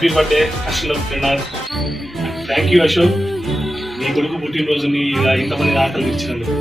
Happy birthday Ashok trainer. Thank you Ashok, నీ కొడుకు పుట్టినరోజుని ఇలా ఇంతమంది ఆటలు ఇచ్చినందుకు.